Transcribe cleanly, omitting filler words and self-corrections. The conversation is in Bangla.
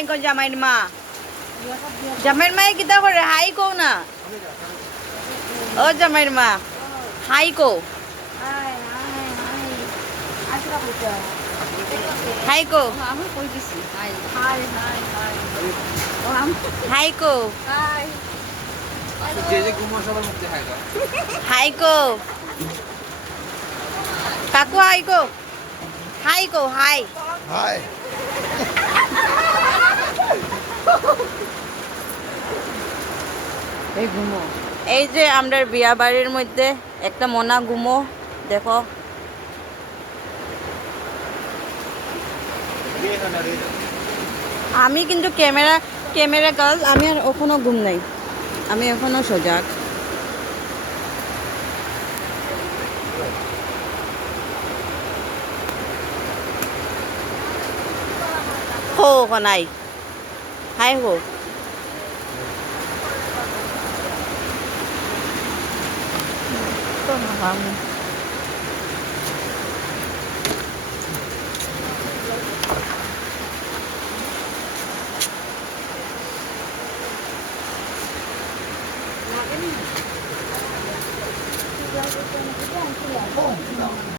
ইনকো জামাইর মা জামাইর মায়ে কিতা করে হাই কও না ও জামাইর মা হাই কও হাই কও হাই কও হাই কও কাকু হাই কও হাই কও হাই হাই এই ঘুমো এই যে আমরা বিয়া বাড়ির মধ্যে একটা মোনা ঘুমো দেখো আমি কিন্তু ক্যামেরা গার্ল আমি আর এখনো ঘুম নাই আমি এখনো সজাগ হো নাই হাই হো তো ভাবি